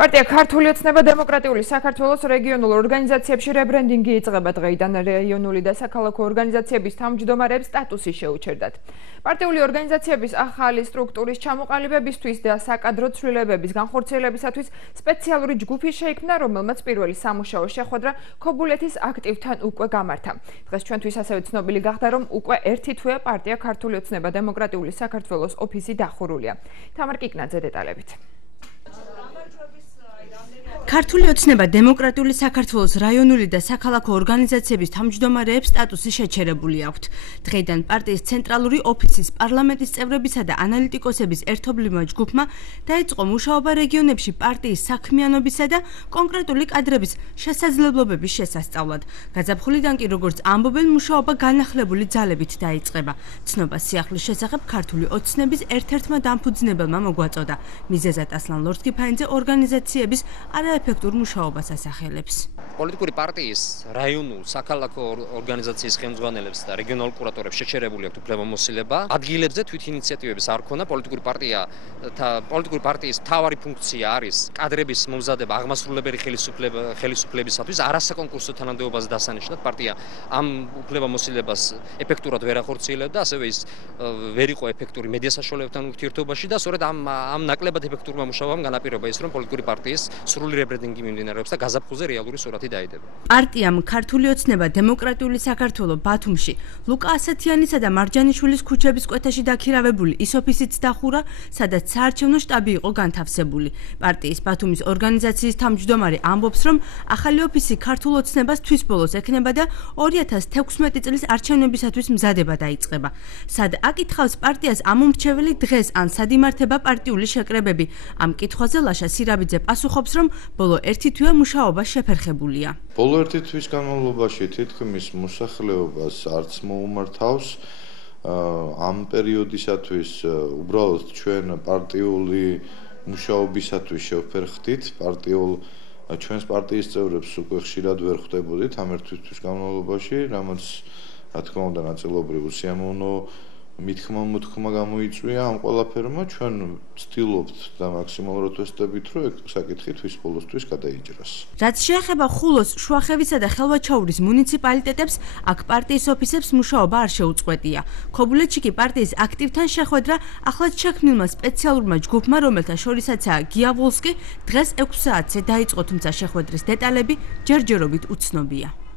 პარტია ქართული ოცნება დემოკრატიული საქართველოს რეგიონულ ორგანიზაციებში რებრენდინგი იწყება დღეიდან რაიონული და საქალაქო ორგანიზაციების თავმჯდომარეებს სტატუსი შეუჩერდათ. პარტიული ორგანიზაციების ახალი სტრუქტურის ჩამოყალიბებისთვის და საკადრო ცვლილებების განხორციელებისათვის სპეციალური ჯგუფი შეიქმნა, რომელმაც პირველი სამუშაო შეხვედრა ქობულეთის აქტივთან უკვე გამართა. დღეს ჩვენთვის ასევე ცნობილი გახდა, რომ უკვე ერთი თვეა პარტია ქართული ოცნება დემოკრატიული საქართველოს ოფისი დახურულია. თამარ კიკნაძე დეტალებით. ქართული ოცნება დემოკრატიული საქართველოს რაიონული და საქალაქო ორგანიზაციების თავმჯდომარეებს სტატუსი შეჩერებული აქვთ. დღეიდან პარტიის ცენტრალური ოფისის პარლამენტის წევრებისა და ანალიტიკოსების ერთობლივმა ჯგუფმა დაიწყო მუშაობა რეგიონებში პარტიის საქმიანობისა და კონკრეტული კადრების შესაძლებლობების შესასწავლად. გაზაფხულიდან კი, როგორც ამბობენ, მუშაობა განახლებული ძალებით დაიწყება. ცნობა სიახლის შესახებ ქართული ოცნების ერთ-ერთმა დამფუძნებელმა მოგვაწოდა. მიზეზად ასლან ლორთქიფანიძე ორგანიზაციების ეფექტურ მუშაობას ასახელებს. პოლიტიკური პარტიის რაიონულ საქალაქო ორგანიზაციის ხელმძღვანელებს და რეგიონალურ კურატორებს შეჩერებული აქვთ უფლებამოსილება. ადგილებზე თვით ინიციატივების არ ქონა. პოლიტიკური პარტიის მთავარი ფუნქცია არის კადრების მომზადება აღმასრულებელი ხელისუფლებისათვის. არასაკონკურსო თანამდებობაზე დასანიშნად პარტია ამ უფლებამოსილებას ეფექტურად ვერ ახორციელებდა, ასევე ის ვერ იყო ეფექტური მედია საშუალებებთან ურთიერთობაში და სწორედ ამ ნაკლებად ეფექტურმა მუშაობამ განაპირობა ის, რომ პოლიტიკური პარტიის სრული რებრენდინგი მიმდინარეობს და გაზაფხულზე რეალური სურათი დაიდება. პარტიამ ქართული ოცნება დემოკრატიული საქართველო ბათუმში ლუკა ასათიანისა და მარჯანიშვილის ქუჩების კვეთაში დაქირავებული ის ოფისიც დახურა, სადაც საარჩევნო შტაბი იყო განთავსებული. პარტიის ბათუმის ორგანიზაციის თავმჯდომარე ამბობს, რომ ახალი ოფისი ქართულ ოცნებას თვის ბოლოს ექნება და 2016 წლის არჩევნებისათვის მზადება დაიწყება. სად აკითხავს პარტიას ამომრჩეველი დღეს ან სად იმართება პარტიული შეკრებები? ამ კითხვაზე ლაშა სირაბიძე პასუხობს, რომ ბოლო ერთი თვეა მუშაობა შეფერხებულია. ბოლო ერთი თვის განმავლობაში თითქმის მოსახლეობას არც მოუმართავს. ამ პერიოდისათვის უბრალოდ ჩვენ პარტიული მუშაობისათვის შევფერხდით. ჩვენს პარტიის წევრებს უკვე ხშირად ვერ ხვდებოდით ამ ერთი თვის განმავლობაში, რამაც რა თქმა უნდა ნაწილობრივ უსიამოვნო მოთქმა გამოიწვია ამ ყველაფერმა. ჩვენ ვცდილობთ და მაქსიმალურად ვესწრებით, რომ საკითხი თვის ბოლოსთვის გადაიჭრას. რაც შეეხება ხულოს, შუახევისა და ხელვაჩაურის მუნიციპალიტეტებს, აქ პარტიის ოფისებს მუშაობა არ შეუწყვეტია. ქობულეთში კი პარტიის აქტივთან შეხვედრა ახლად შექმნილმა სპეციალურმა ჯგუფმა, რომელთა შორისაცაა გია ვოლსკი, დღეს 6 საათზე დაიწყო, თუმცა შეხვედრის დეტალები ჯერჯერობით უცნობია.